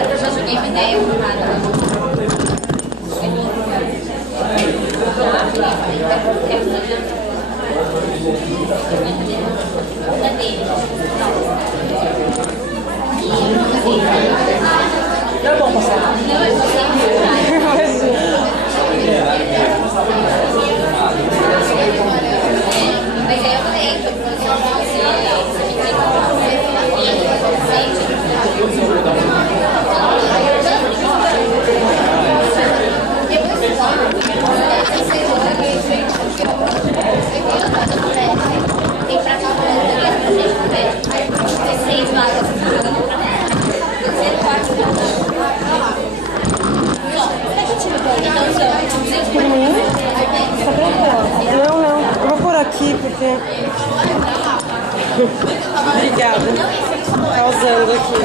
Espero que eu já joguei uma ideia pro cara. Não é bom passar. Não, eu mas aí eu falei, foi tem pra cá pra 16 vagas Por mim? Tá tranquilo. Não. Eu vou por aqui porque... Obrigada. Tá usando aqui.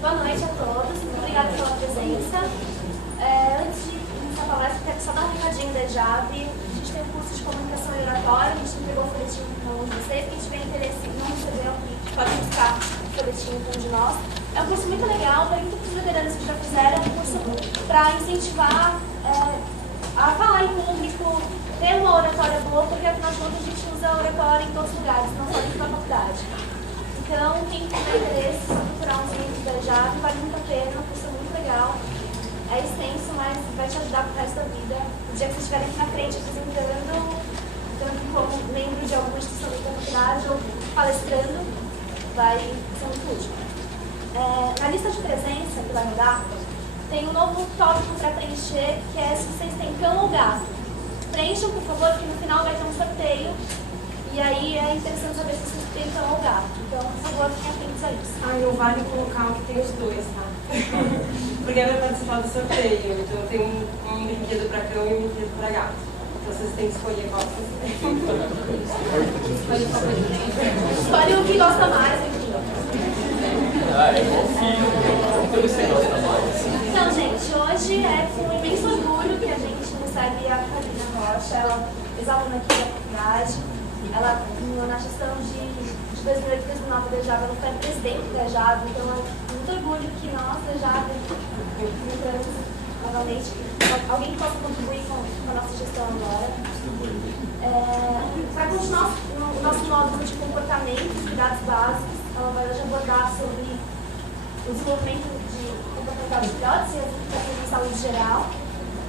Boa noite a todos, muito obrigada pela presença. Antes de iniciar a palestra, quero só dar um recadinho da EJAB. A gente tem um curso de comunicação e oratória, a gente entregou o folhetinho para um de vocês. Quem tiver interesse e não recebeu, pode buscar o folhetinho com um de nós. É um curso muito legal, pergunta para os veteranos que já fizeram, é um curso para incentivar a falar em público, ter uma oratória boa, porque afinal de contas a gente usa a oratória em todos os lugares, não só dentro da faculdade. Então, quem tiver interesse em procurar uns livros da EJAB, vale muito a pena, é um curso muito legal. É extenso, mas vai te ajudar pro resto da vida. No dia que vocês estiverem aqui na frente apresentando, tanto como membro de alguma instituição da faculdade ou palestrando, vai ser muito útil. Na lista de presença que vai mudar, tem um novo tópico para preencher, que é se vocês têm cão ou gato. Preencham, por favor, porque no final vai ter um sorteio. E aí é interessante saber se vocês têm cão ou gato. Então, por favor, fiquem atentos a isso. Não vale colocar o que tem os dois, tá? Porque vai participar do sorteio. Então tem um brinquedo para cão e um brinquedo para gato. Então vocês têm que escolher qual que vocês têm. Escolhe o que gosta mais. Então, gente, hoje é com imenso orgulho que a gente recebe a Carolina Rocha, ela é ex-aluna aqui da faculdade. Ela, na gestão de 2008 e 2009 da EJAB, ela foi presidente da EJAB, então é muito orgulho que nós, da EJAB, entramos novamente, alguém que possa contribuir com a nossa gestão agora. Para continuar o nosso módulo de comportamento e cuidados básicos, ela vai hoje abordar sobre o desenvolvimento de comportamental de filhotes e as implicações de saúde geral.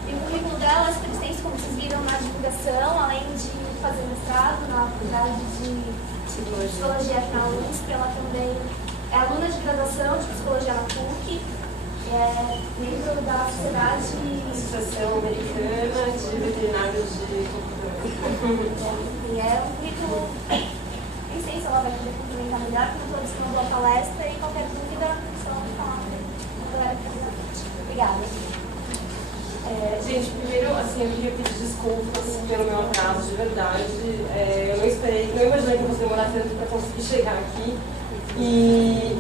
E o currículo dela é super extenso, como vocês viram na divulgação, além de fazer mestrado na faculdade de psicologia aqui na USP. Ela também é aluna de graduação de psicologia na PUC, é membro da Associação Americana de Veterinários de Comportamento. E é um currículo extenso, ela vai poder complementar melhor, porque eu estou disponible a palestra e qualquer dúvida, só falar com a galera que está aqui na frente. Obrigada. Gente, primeiro, assim, eu queria pedir desculpas pelo meu atraso, de verdade. Eu não imaginei que eu fosse demorar tanto para conseguir chegar aqui. E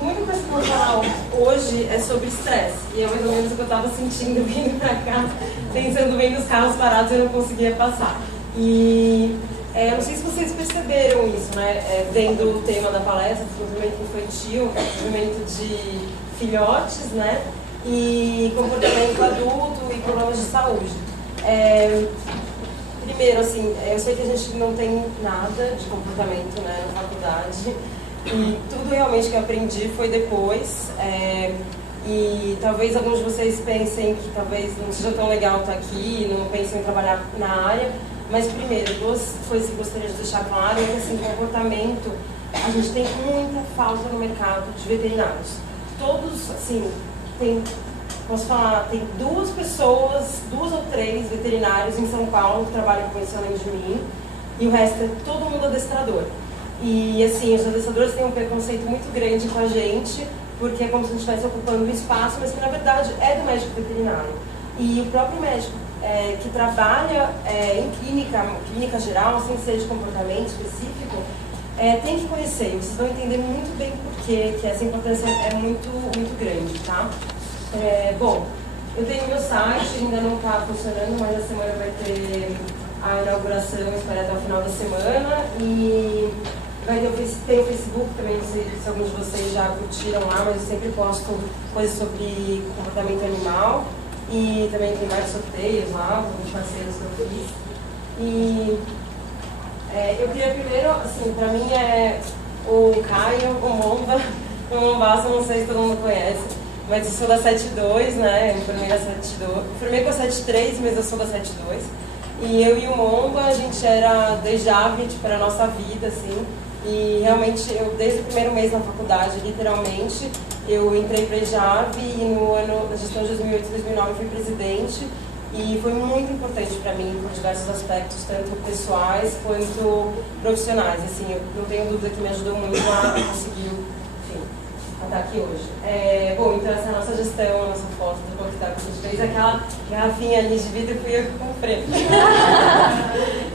muita coisa que eu vou falar hoje é sobre estresse. E é mais ou menos o que eu estava sentindo vindo para cá, pensando bem nos carros parados e eu não conseguia passar. E não sei se vocês perceberam isso, né? Vendo o tema da palestra, desenvolvimento infantil, desenvolvimento de filhotes, né? E comportamento adulto e problemas de saúde. Primeiro, assim, eu sei que a gente não tem nada de comportamento, né, na faculdade, e tudo realmente que eu aprendi foi depois, e talvez alguns de vocês pensem que talvez não seja tão legal estar aqui, não pensem em trabalhar na área, mas primeiro, duas coisas que eu gostaria de deixar claro é que, assim, comportamento, a gente tem muita falta no mercado de veterinários. Todos, assim, tem posso falar, tem 2 pessoas, 2 ou 3 veterinários em São Paulo que trabalham com isso além de mim, e o resto é todo mundo adestrador. E assim, os adestradores têm um preconceito muito grande com a gente, porque é como se a gente estivesse ocupando um espaço, mas que na verdade é do médico veterinário. E o próprio médico que trabalha em clínica geral, sem ser de comportamento específico, tem que conhecer. Vocês vão entender muito bem por quê, que essa importância é muito, muito grande, tá? Bom, eu tenho meu site, ainda não está funcionando, mas a semana vai ter a inauguração, espero até o final da semana, e tem o Facebook também, não sei se alguns de vocês já curtiram lá, mas eu sempre posto coisas sobre comportamento animal, e também tem vários sorteios lá, com os parceiros que eu fiz. E eu queria primeiro, assim, pra mim o Caio, o Momba, o Mombaça, não sei se todo mundo conhece, mas eu sou da 72, né, eu formei com a 73, mas eu sou da 72. E eu e o Momba, a gente era da Ejave, tipo, era a nossa vida, assim. E realmente, eu desde o primeiro mês na faculdade, literalmente, eu entrei para a Ejave e na gestão de 2008 e 2009 eu fui presidente. E foi muito importante para mim, por diversos aspectos, tanto pessoais quanto profissionais. Assim, eu não tenho dúvida que me ajudou muito a conseguir, enfim, a estar aqui hoje. Bom, então essa é a nossa gestão, a nossa foto do Coquetel que a gente fez. Aquela garrafinha ali de vidro fui eu que comprei.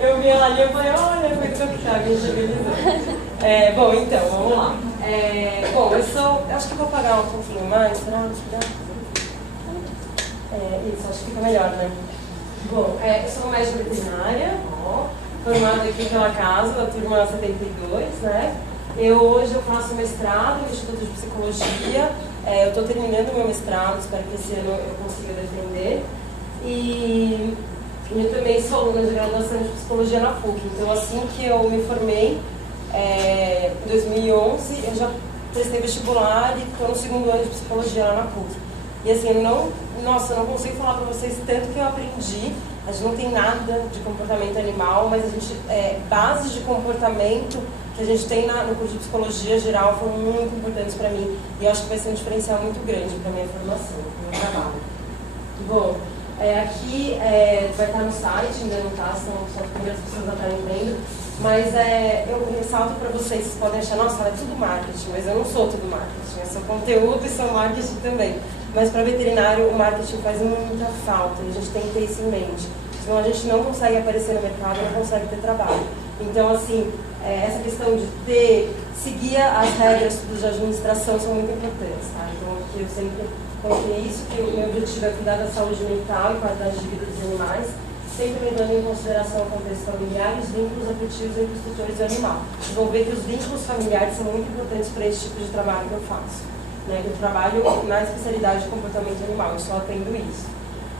Eu vi ela ali e falei, olha, foi do Coquetel, a gente organizou. Bom, então, vamos lá. Bom, eu acho que eu vou pagar um pouquinho mais, será? Isso, acho que fica melhor, né? Bom, eu sou médica veterinária, formada aqui pela casa, da turma 72, né? Hoje eu faço mestrado no Instituto de Psicologia, eu estou terminando o meu mestrado, espero que esse ano eu consiga defender. E eu também sou aluna de graduação de Psicologia na PUC, então assim que eu me formei, em 2011, eu já prestei vestibular e estou no 2º ano de Psicologia lá na PUC. E assim, eu não consigo falar para vocês tanto que eu aprendi. A gente não tem nada de comportamento animal, mas a gente, bases de comportamento que a gente tem no curso de Psicologia geral foram muito importantes para mim. E eu acho que vai ser um diferencial muito grande para a minha formação, para o meu trabalho. Bom, aqui vai estar no site, ainda não está, são as primeiras pessoas a estarem vendo. Mas eu ressalto para vocês podem achar, nossa, ela é tudo marketing, mas eu não sou tudo marketing, eu sou conteúdo e sou marketing também. Mas para veterinário o marketing faz muita falta e a gente tem que ter isso em mente. Senão a gente não consegue aparecer no mercado, não consegue ter trabalho. Então, assim, essa questão de seguir as regras de administração são muito importantes, tá? Então, aqui eu sempre coloquei isso, que o meu objetivo é cuidar da saúde mental e qualidade de vida dos animais, sempre levando em consideração o contexto familiar e os vínculos afetivos entre os tutores e o animal. Vocês vão ver que os vínculos familiares são muito importantes para esse tipo de trabalho que eu faço. Eu trabalho na especialidade de comportamento animal, eu só atendo isso.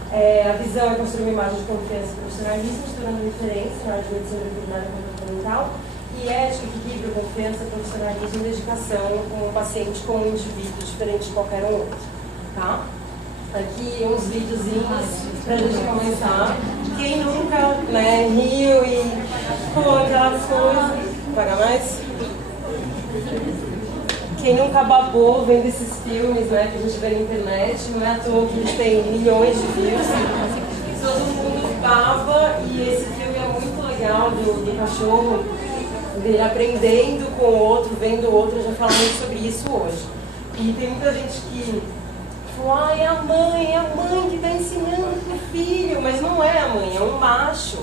A visão é construir uma imagem de confiança e profissionalismo, se tornando referência na área de medicina veterinária comportamental, e ética, equilíbrio, confiança, profissionalismo e dedicação com o paciente, com um indivíduo diferente de qualquer um outro. Tá? Aqui uns videozinhos pra gente começar. Quem nunca riu e pô, aquela coisa. Paga mais? Quem nunca babou vendo esses filmes, né, que a gente vê na internet, não é à toa que eles têm milhões de views. Todo mundo baba e esse filme é muito legal do cachorro, dele aprendendo com o outro, vendo o outro, eu já falo muito sobre isso hoje. E tem muita gente que fala, é a mãe que está ensinando pro filho, mas não é a mãe, é um macho.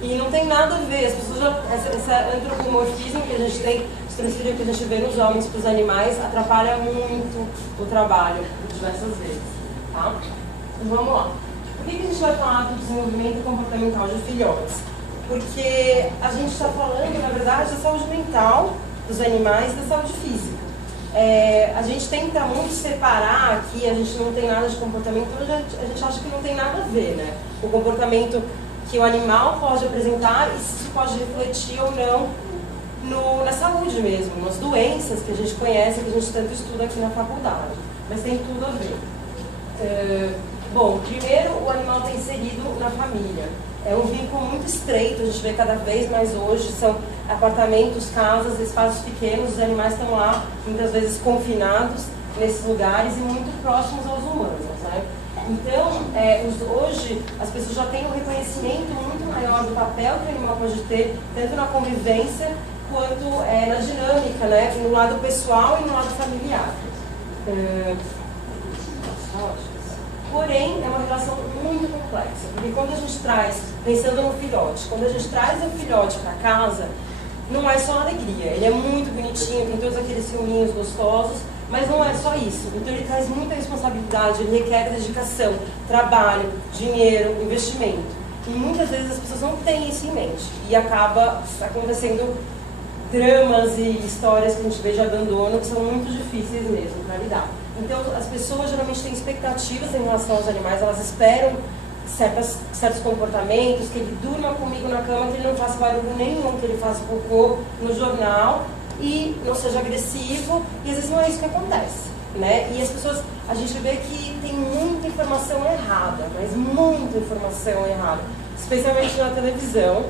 E não tem nada a ver, as pessoas esse antropomorfismo que a gente tem, esse transferir que a gente vê nos homens para os animais, atrapalha muito o trabalho, diversas vezes. Tá? Então vamos lá. Por que a gente vai falar do desenvolvimento comportamental de filhotes? Porque a gente está falando, na verdade, da saúde mental dos animais e da saúde física. A gente tenta muito separar aqui, a gente não tem nada de comportamento, a gente acha que não tem nada a ver, né? O comportamento que o animal pode apresentar e se isso pode refletir ou não na saúde mesmo, nas doenças que a gente conhece, que a gente tanto estuda aqui na faculdade. Mas tem tudo a ver. Bom, primeiro, o animal está inserido na família. É um vínculo muito estreito, a gente vê cada vez mais hoje, são apartamentos, casas, espaços pequenos, os animais estão lá, muitas vezes confinados nesses lugares e muito próximos aos humanos, né? Então, hoje, as pessoas já têm um reconhecimento muito maior do papel que o animal pode ter, tanto na convivência, quanto na dinâmica, né? No lado pessoal e no lado familiar. Porém, é uma relação muito complexa, porque quando a gente traz, pensando no filhote, quando a gente traz o filhote para casa, não é só alegria, ele é muito bonitinho, tem todos aqueles filminhos gostosos, mas não é só isso. Então ele traz muita responsabilidade, ele requer dedicação, trabalho, dinheiro, investimento. E muitas vezes as pessoas não têm isso em mente, e acaba acontecendo dramas e histórias que a gente vê de abandono que são muito difíceis mesmo para lidar. Então, as pessoas geralmente têm expectativas em relação aos animais, elas esperam certos comportamentos, que ele durma comigo na cama, que ele não faça barulho nenhum, que ele faça cocô no jornal e não seja agressivo, e às vezes não é isso que acontece, né? E as pessoas, a gente vê que tem muita informação errada, mas muita informação errada, especialmente na televisão.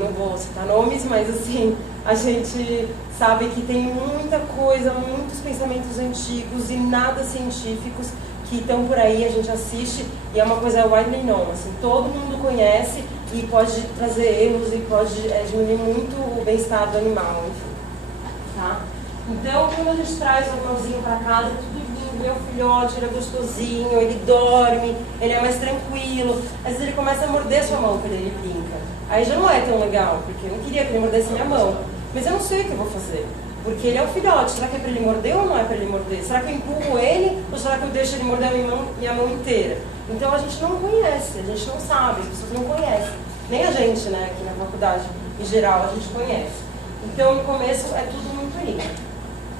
Não vou citar nomes, mas assim, a gente sabe que tem muita coisa, muitos pensamentos antigos e nada científicos que estão por aí, a gente assiste e é uma coisa widely known, assim, todo mundo conhece e pode trazer erros e pode diminuir muito o bem-estar do animal, enfim, tá? Então, quando a gente traz o animalzinho para casa, tudo lindo, é um filhote, ele é gostosinho, ele dorme, ele é mais tranquilo, às vezes ele começa a morder a sua mão quando ele brinca. Aí já não é tão legal, porque eu não queria que ele mordesse minha mão. Mas eu não sei o que eu vou fazer. Porque ele é um filhote. Será que é para ele morder ou não é para ele morder? Será que eu empurro ele ou será que eu deixo ele morder a minha mão inteira? Então a gente não conhece, a gente não sabe, as pessoas não conhecem. Nem a gente, né, aqui na faculdade, em geral, a gente conhece. Então no começo é tudo muito lindo.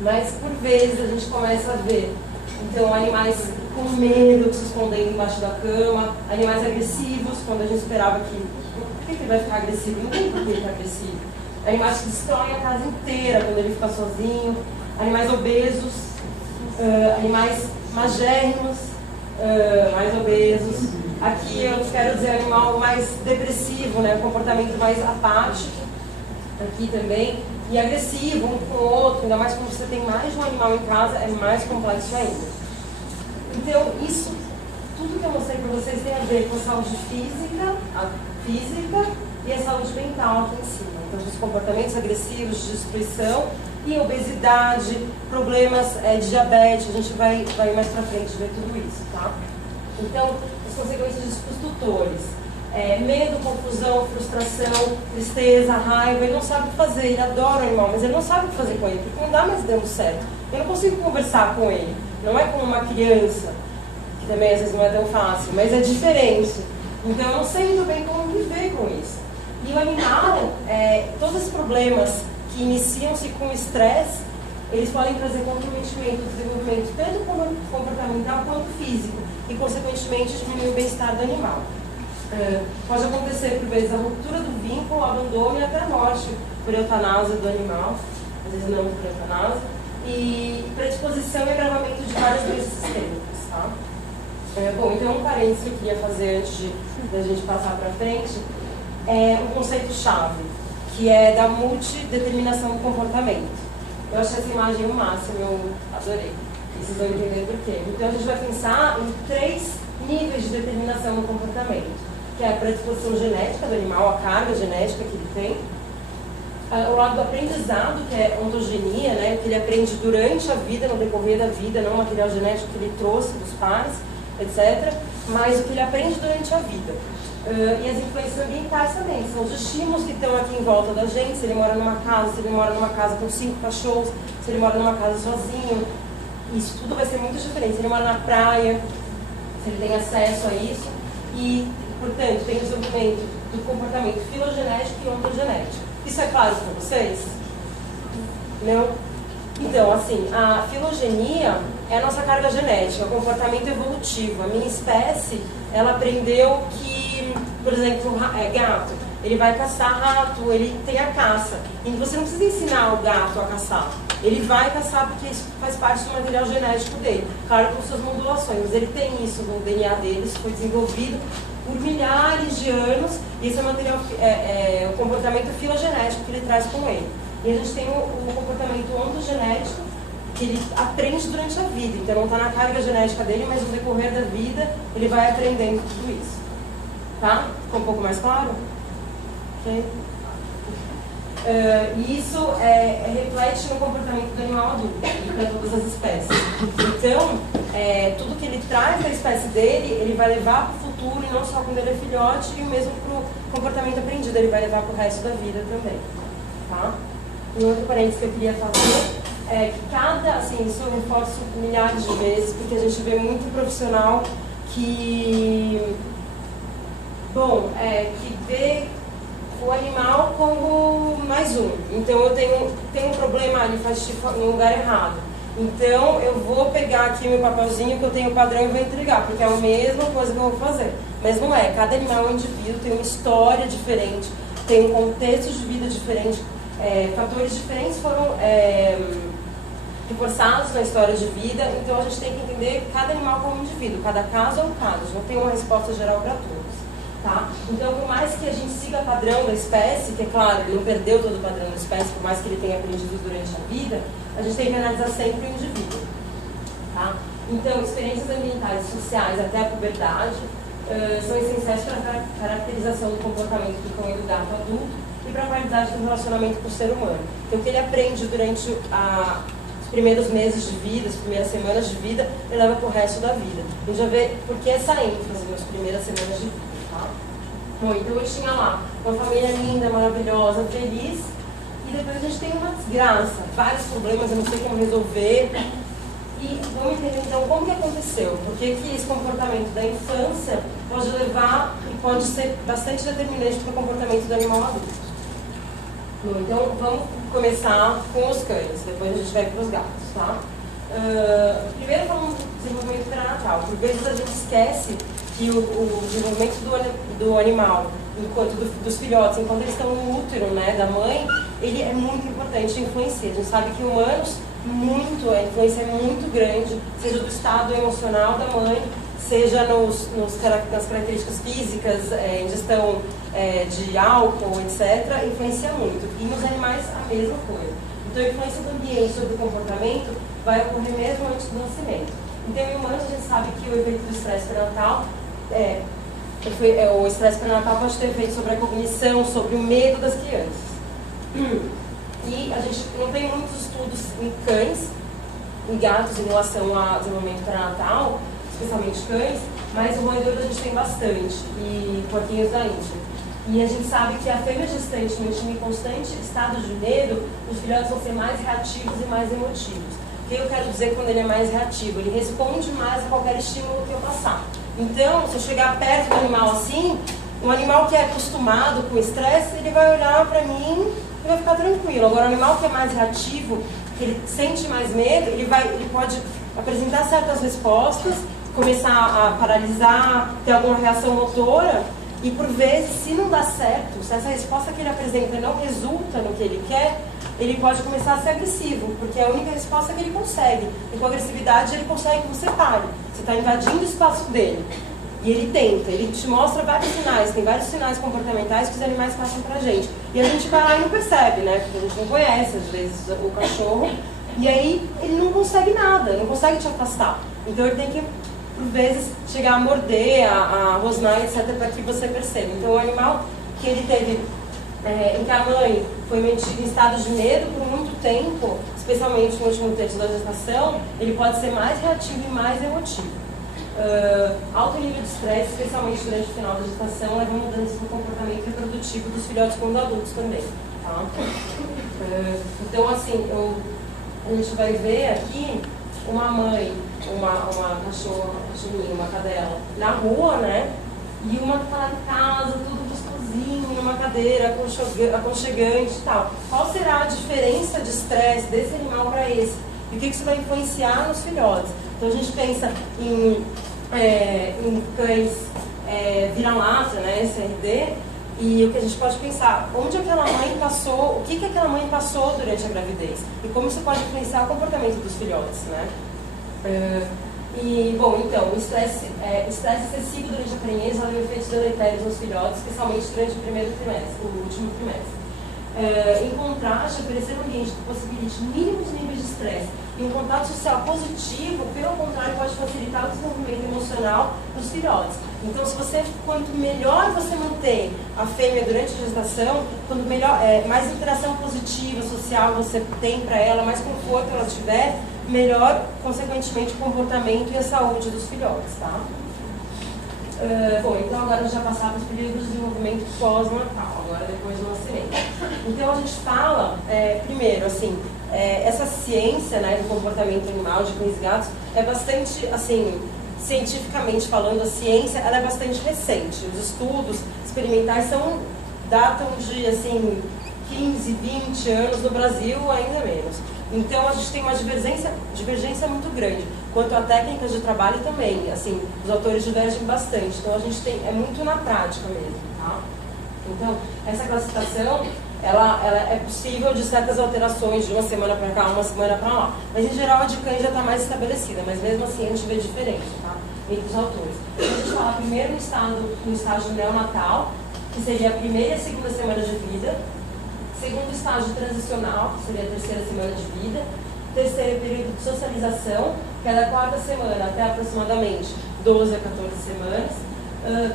Mas por vezes a gente começa a ver então animais com medo, se escondendo embaixo da cama, animais agressivos, quando a gente esperava que... Por que ele vai ficar agressivo? Não tem por que ele ficar agressivo. Animais que destroem a casa inteira quando ele fica sozinho, animais obesos, animais magérrimos, mais obesos. Aqui eu quero dizer animal mais depressivo, né? Um comportamento mais apático, aqui também, e agressivo um com o outro, ainda mais quando você tem mais de um animal em casa, é mais complexo ainda. Então, isso, tudo que eu mostrei para vocês tem a ver com a saúde física e a saúde mental aqui em cima. Então, os comportamentos agressivos, de destruição e obesidade, problemas de diabetes, a gente vai mais pra frente ver tudo isso, tá? Então, as consequências disso para os tutores. Medo, confusão, frustração, tristeza, raiva, ele não sabe o que fazer, ele adora o animal, mas ele não sabe o que fazer com ele, porque não dá mais dando certo. Eu não consigo conversar com ele, não é como uma criança, que também às vezes não é tão fácil, mas é diferente. Então eu não sei muito bem como viver com isso. E o animal, todos os problemas que iniciam-se com o estresse, eles podem trazer comprometimento do desenvolvimento tanto comportamental quanto físico e, consequentemente, diminuir o bem-estar do animal. Pode acontecer, por vezes, a ruptura do vínculo, o abandono e até a morte por eutanásia do animal, às vezes não por eutanásia, e predisposição e agravamento de várias doenças sistêmicas, tá? Bom, então um parênteses que eu queria fazer antes da gente passar para frente é um conceito-chave, que é da multideterminação do comportamento. Eu achei essa imagem o máximo, eu adorei. E vocês vão entender por quê. Então a gente vai pensar em 3 níveis de determinação do comportamento, que é a predisposição genética do animal, a carga genética que ele tem, o lado do aprendizado, que é ontogenia, né, que ele aprende durante a vida, no decorrer da vida, não o material genético que ele trouxe dos pais, etc., mas o que ele aprende durante a vida. E as influências ambientais também, são os estímulos que estão aqui em volta da gente, se ele mora numa casa, se ele mora numa casa com 5 cachorros, se ele mora numa casa sozinho, isso tudo vai ser muito diferente. Se ele mora na praia, se ele tem acesso a isso, e, portanto, tem o desenvolvimento do comportamento filogenético e ontogenético. Isso é claro para vocês? Não? Então, assim, a filogenia é a nossa carga genética, o comportamento evolutivo. A minha espécie, ela aprendeu que, por exemplo, gato, ele vai caçar rato, ele tem a caça. E você não precisa ensinar o gato a caçar. Ele vai caçar porque isso faz parte do material genético dele, claro, com suas modulações, mas ele tem isso no DNA dele, isso foi desenvolvido por milhares de anos, e esse é o material, o comportamento filogenético que ele traz com ele. E a gente tem o comportamento ontogenético, que ele aprende durante a vida, então não está na carga genética dele, mas no decorrer da vida ele vai aprendendo tudo isso. Tá? Ficou um pouco mais claro? Ok? E isso reflete no comportamento do animal adulto, para todas as espécies. Então, tudo que ele traz da espécie dele, ele vai levar para o futuro, e não só quando ele é filhote, e o mesmo para o comportamento aprendido, ele vai levar para o resto da vida também. Tá? E outro parênteses que eu queria fazer é que cada, assim, isso eu reforço milhares de vezes, porque a gente vê muito profissional que, que vê o animal como mais um. Então eu tenho um problema, ele faz xixi no lugar errado. Então eu vou pegar aqui meu papelzinho que eu tenho padrão e vou entregar, porque é a mesma coisa que eu vou fazer. Mas não é, cada animal é um indivíduo, tem uma história diferente, tem um contexto de vida diferente, fatores diferentes foram reforçados na história de vida, então a gente tem que entender cada animal como indivíduo, cada caso é um caso, a gente não tem uma resposta geral para todos. Tá? Então, por mais que a gente siga o padrão da espécie, que é claro, ele não perdeu todo o padrão da espécie, por mais que ele tenha aprendido durante a vida, a gente tem que analisar sempre o indivíduo. Tá? Então, experiências ambientais e sociais até a puberdade são essenciais para a caracterização do comportamento do cão e do gato adulto e para a qualidade do relacionamento com o ser humano. Então, o que ele aprende durante os primeiros meses de vida, as primeiras semanas de vida, ele leva para o resto da vida. A gente já vê por que essa ênfase nas primeiras semanas de vida. Bom, então eu tinha lá uma família linda, maravilhosa, feliz, e depois a gente tem uma desgraça, vários problemas, eu não sei como resolver. E vamos entender então como que aconteceu, por que esse comportamento da infância pode levar e pode ser bastante determinante para o comportamento do animal adulto. Bom, então vamos começar com os cães, depois a gente vai para os gatos, tá? Primeiro vamos para o desenvolvimento pré-natal. Por vezes a gente esquece que o desenvolvimento do animal, dos filhotes, enquanto eles estão no útero, né, da mãe, ele é muito importante e influencia. A gente sabe que humanos, a influência é muito grande, seja do estado emocional da mãe, seja nas características físicas, ingestão de álcool, etc., influencia muito. E nos animais, a mesma coisa. Então, a influência do ambiente sobre o comportamento vai ocorrer mesmo antes do nascimento. Então, em humanos, a gente sabe que o efeito do estresse pré-natal o estresse pré-natal pode ter efeito sobre a cognição, sobre o medo das crianças. E a gente não tem muitos estudos em cães, em gatos, em relação ao desenvolvimento pré-natal, especialmente cães, mas o roedor a gente tem bastante, e porquinhos da Índia. E a gente sabe que a fêmea gestante, em constante estado de medo, os filhotes vão ser mais reativos e mais emotivos. O que eu quero dizer quando ele é mais reativo? Ele responde mais a qualquer estímulo que eu passar. Então, se eu chegar perto do animal assim, um animal que é acostumado com o estresse, ele vai olhar para mim e vai ficar tranquilo. Agora, o animal que é mais reativo, que ele sente mais medo, ele pode apresentar certas respostas, começar a paralisar, ter alguma reação motora, e por vezes, se não dá certo, se essa resposta que ele apresenta não resulta no que ele quer, ele pode começar a ser agressivo, porque é a única resposta que ele consegue. E com agressividade ele consegue que você pare. Você está invadindo o espaço dele. E ele tenta, ele te mostra vários sinais, tem vários sinais comportamentais que os animais passam pra gente. E a gente vai lá e não percebe, né? Porque a gente não conhece, às vezes, o cachorro. E aí ele não consegue nada, não consegue te afastar. Então ele tem que, por vezes, chegar a morder, a rosnar, etc., para que você perceba. Então o animal que ele teve, em que a mãe foi mantida em estado de medo por muito tempo, especialmente no último terço da gestação, ele pode ser mais reativo e mais emotivo. Alto nível de estresse, especialmente durante o final da gestação, leva a mudanças no comportamento reprodutivo dos filhotes como dos adultos também. Tá? Então, assim, a gente vai ver aqui uma mãe, uma cachorrinha, uma cadela, na rua, né? E uma que está lá em casa, tudo gostosinho, numa cadeira, aconchegante e tal. Qual será a diferença de estresse desse animal para esse? E o que isso vai influenciar nos filhotes? Então a gente pensa em cães vira-lata, né, SRD, E o que a gente pode pensar, onde aquela mãe passou, o que aquela mãe passou durante a gravidez e como isso pode influenciar o comportamento dos filhotes, né? Bom, então, o estresse excessivo durante a prenhez leva efeitos deletérios nos filhotes, especialmente durante o primeiro trimestre, o último trimestre. Em contraste, oferecer um ambiente que possibilite mínimos níveis de estresse e um contato social positivo, pelo contrário, pode facilitar o desenvolvimento emocional dos filhotes. Então, quanto melhor você mantém a fêmea durante a gestação, quanto melhor, mais interação positiva, social você tem para ela, mais conforto ela tiver, melhor, consequentemente, o comportamento e a saúde dos filhotes, tá? Bom, então agora já passava os períodos de desenvolvimento pós-natal, agora depois do nascimento. Então a gente fala, primeiro, assim, essa ciência, né, do comportamento animal de cães e gatos é bastante, assim, cientificamente falando, a ciência ela é bastante recente. Os estudos experimentais datam de, assim, 15, 20 anos, no Brasil ainda menos. Então a gente tem uma divergência muito grande. Quanto a técnicas de trabalho também, assim, os autores divergem bastante. Então a gente é muito na prática mesmo, tá? Então, essa classificação, ela é possível de certas alterações de uma semana para cá, uma semana para lá. Mas em geral a de cães já está mais estabelecida, mas mesmo assim a gente vê diferença, tá? Entre os autores. Então a gente fala primeiro no estágio neonatal, que seria a primeira e a segunda semana de vida. Segundo estágio transicional, que seria a terceira semana de vida. Terceiro período de socialização, que é da quarta semana até aproximadamente 12 a 14 semanas.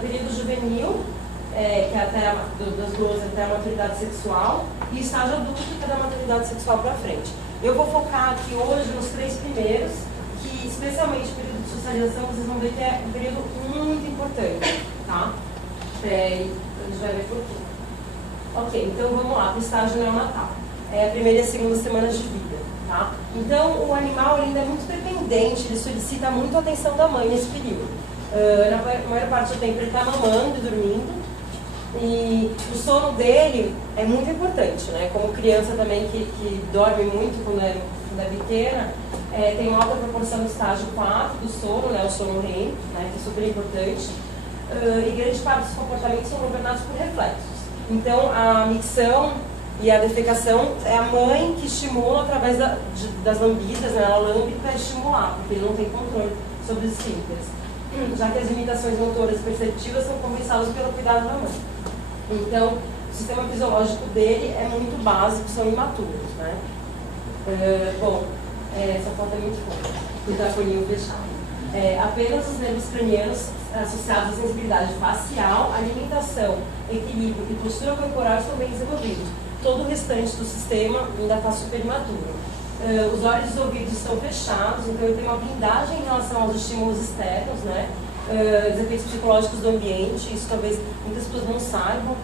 Período juvenil, que é das 12 até a maturidade sexual. E estágio adulto, que é da maturidade sexual para frente. Eu vou focar aqui hoje nos 3 primeiros, que especialmente o período de socialização, vocês vão ver que é um período muito importante, tá? A gente vai ver por quê. Ok, então vamos lá para o estágio neonatal. É a primeira e a segunda semana de vida, tá? Então o animal ainda é muito dependente, ele solicita muito a atenção da mãe nesse período. Na maior parte do tempo ele está mamando e dormindo, e o sono dele é muito importante, né? Como criança também que dorme muito quando é pequena, tem uma alta proporção no estágio 4 do sono, né? O sono REM, né? Que é super importante, e grande parte dos comportamentos são governados por reflexos. Então, a micção e a defecação é a mãe que estimula através das lambidas, né? Ela lambe para estimular, porque ele não tem controle sobre os esfíncteres, já que as limitações motoras perceptivas são compensadas pelo cuidado da mãe. Então, o sistema fisiológico dele é muito básico, são imaturos, né? Essa foto é muito boa, o taconinho fechado. Apenas os nervos cranianos associados à sensibilidade facial, alimentação, equilíbrio e postura corporal estão bem desenvolvidos. Todo o restante do sistema ainda está super imaturo. Os olhos e os ouvidos estão fechados, então ele tem uma blindagem em relação aos estímulos externos, né? Os efeitos psicológicos do ambiente, isso talvez muitas pessoas não saibam.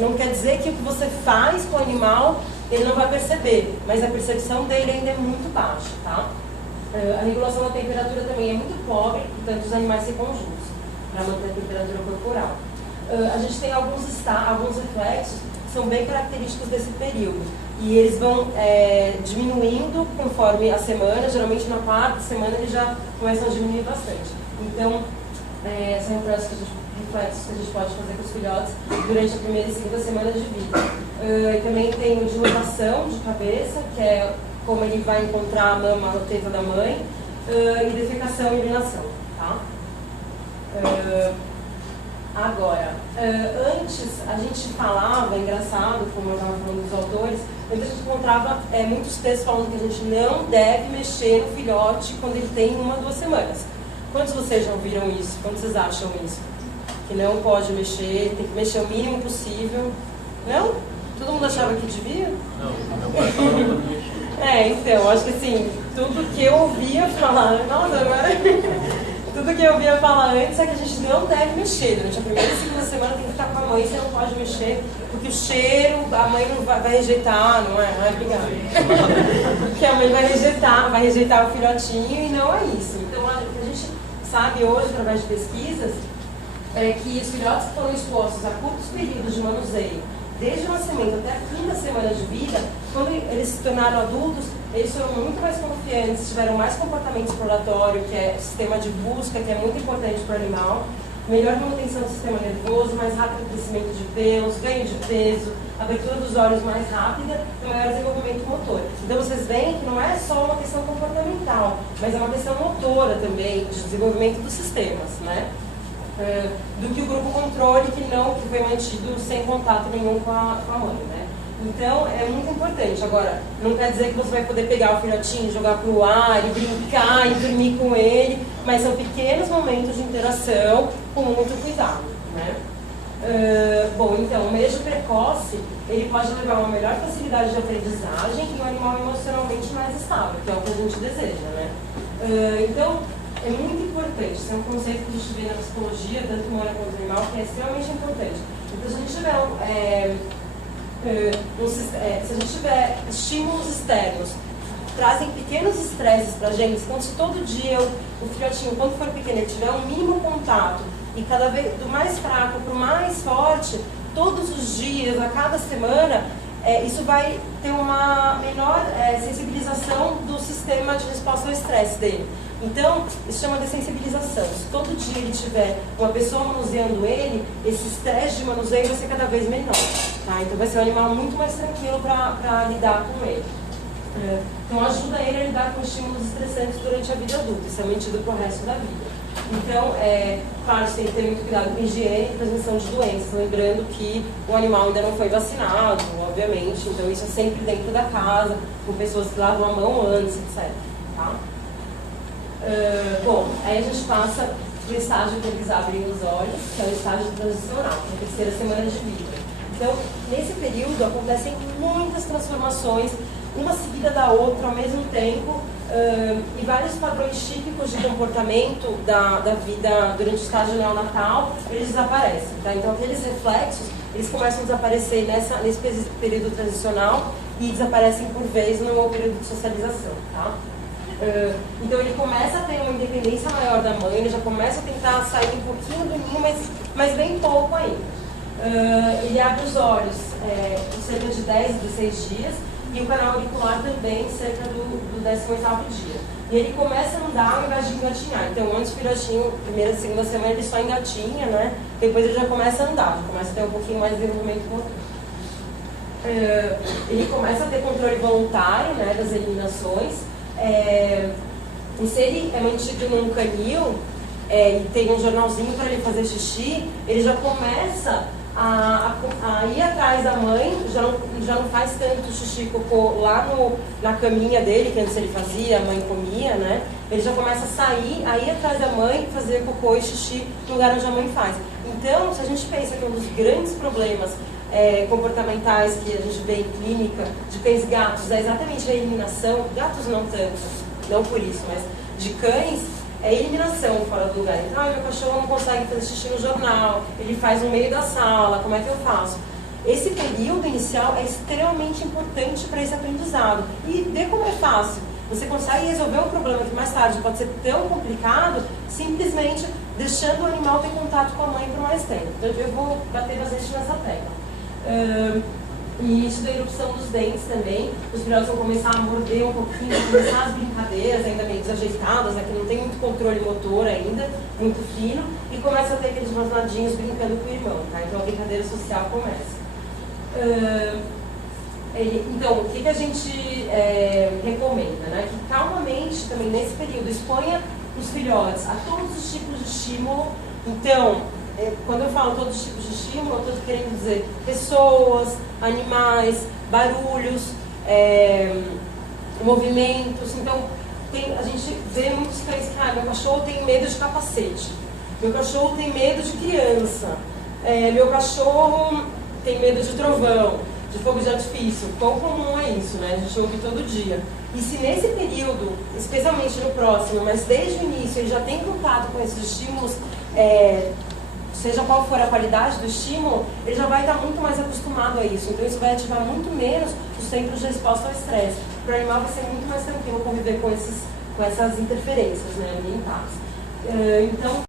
Não quer dizer que o que você faz com o animal ele não vai perceber, mas a percepção dele ainda é muito baixa, tá? A regulação da temperatura também é muito pobre, portanto os animais se conjuntam para manter a temperatura corporal. A gente tem alguns reflexos que são bem característicos desse período, e eles vão diminuindo conforme a semana, geralmente na quarta semana eles já começam a diminuir bastante. Então, são reflexos que a gente pode fazer com os filhotes durante a primeira e segunda semana de vida. E também tem o de rotação de cabeça, que é como ele vai encontrar a mama na teta da mãe, e defecação e urinação, tá? Agora, antes a gente falava, engraçado, como eu estava falando dos autores, antes a gente encontrava muitos textos falando que a gente não deve mexer no filhote quando ele tem 1 a 2 semanas. Quantos de vocês já ouviram isso? Quantos vocês acham isso? Que não pode mexer, tem que mexer o mínimo possível. Não? Todo mundo achava que devia? Não, meu pai falava pra não mexer. Então, acho que assim, tudo que eu ouvia falar, tudo que eu ouvia falar antes é que a gente não deve mexer. Durante a primeira e segunda semana tem que ficar com a mãe, você não pode mexer, porque o cheiro, a mãe não vai rejeitar, não é? Obrigada. Porque a mãe vai rejeitar o filhotinho, e não é isso. Então, o que a gente sabe hoje, através de pesquisas, é que os filhotes que foram expostos a curtos períodos de manuseio, desde o nascimento até a 5ª semana de vida, quando eles se tornaram adultos, eles foram muito mais confiantes, tiveram mais comportamento exploratório, que é sistema de busca, que é muito importante para o animal, melhor manutenção do sistema nervoso, mais rápido crescimento de pelos, ganho de peso, abertura dos olhos mais rápida e maior desenvolvimento motor. Então vocês veem que não é só uma questão comportamental, mas é uma questão motora também, de desenvolvimento dos sistemas, né? Do que o grupo controle, que foi mantido sem contato nenhum com a mãe, né? Então, é muito importante. Agora, não quer dizer que você vai poder pegar o filhotinho, jogar para o ar e brincar e dormir com ele, mas são pequenos momentos de interação com muito cuidado, né? Bom, então, o manejo precoce, ele pode levar a uma melhor facilidade de aprendizagem e um animal emocionalmente mais estável, que é o que a gente deseja, né? Então, é muito importante, isso é um conceito que a gente vê na psicologia, tanto humana quanto animal, que é extremamente importante. Então, se a gente tiver estímulos externos que trazem pequenos estresses para a gente, então se todo dia o filhotinho, quando for pequeno, ele tiver um mínimo contato e cada vez do mais fraco para o mais forte, todos os dias, a cada semana, isso vai ter uma menor sensibilização do sistema de resposta ao estresse dele. Então, isso chama de sensibilização. Se todo dia ele tiver uma pessoa manuseando ele, esse estresse de manuseio vai ser cada vez menor. Tá? Então, vai ser um animal muito mais tranquilo para lidar com ele. Então, ajuda ele a lidar com estímulos estressantes durante a vida adulta. Isso é mantido para o resto da vida. Então, claro, você tem que ter muito cuidado com higiene e transmissão de doenças. Lembrando que o animal ainda não foi vacinado, obviamente. Então, isso é sempre dentro da casa, com pessoas que lavam a mão antes, etc. Tá? Bom, aí a gente passa para o estágio que eles abrem os olhos, que é o estágio transicional, que é a terceira semana de vida. Então, nesse período acontecem muitas transformações, uma seguida da outra ao mesmo tempo, e vários padrões típicos de comportamento da vida durante o estágio neonatal, eles desaparecem. Tá? Então, aqueles reflexos, eles começam a desaparecer nesse período transicional e desaparecem por vez no período de socialização. Tá? Então ele começa a ter uma independência maior da mãe, ele já começa a tentar sair um pouquinho do ninho, mas bem pouco ainda. Ele abre os olhos cerca de 10, 16 dias e o canal auricular também cerca do 18º dia. E ele começa a andar ao invés de engatinhar. Então antes o filhotinho, primeira e segunda semana, ele só engatinha, né? Depois ele já começa a andar, já começa a ter um pouquinho mais de desenvolvimento motor. Ele começa a ter controle voluntário, né, das eliminações. E se ele é mantido num canil e tem um jornalzinho para ele fazer xixi, ele já começa a ir atrás da mãe, já não faz tanto xixi e cocô lá na caminha dele, que antes ele fazia, a mãe comia, né? Ele já começa a sair, a ir atrás da mãe, fazer cocô e xixi no lugar onde a mãe faz. Então, se a gente pensa que um dos grandes problemas comportamentais que a gente vê em clínica de cães e gatos é exatamente a eliminação, gatos não tanto, não por isso, mas de cães, é eliminação fora do lugar. Então, meu cachorro não consegue fazer xixi no jornal, ele faz no meio da sala, como é que eu faço? Esse período inicial é extremamente importante para esse aprendizado. E vê como é fácil. Você consegue resolver um problema que mais tarde pode ser tão complicado, simplesmente deixando o animal ter contato com a mãe por mais tempo. Então, eu vou bater bastante nessa tecla. E isso da erupção dos dentes também, os filhotes vão começar a morder um pouquinho, começar as brincadeiras ainda meio desajeitadas, né, que não tem muito controle motor ainda, muito fino, e começa a ter aqueles rosnadinhos brincando com o irmão, tá? Então a brincadeira social começa. Então, o que a gente recomenda, né? Que calmamente também nesse período exponha os filhotes a todos os tipos de estímulo. Então, quando eu falo todos os tipos de estímulo, eu estou querendo dizer pessoas, animais, barulhos, movimentos. Então, a gente vê muitos cães que, meu cachorro tem medo de capacete, meu cachorro tem medo de criança, meu cachorro tem medo de trovão, de fogo de artifício. Quão comum é isso, né? A gente ouve todo dia. E se nesse período, especialmente no próximo, mas desde o início, ele já tem contato com esses estímulos, seja qual for a qualidade do estímulo, ele já vai estar muito mais acostumado a isso. Então isso vai ativar muito menos os centros de resposta ao estresse. Para o animal vai ser muito mais tranquilo conviver com essas interferências, né, ambientais. Então,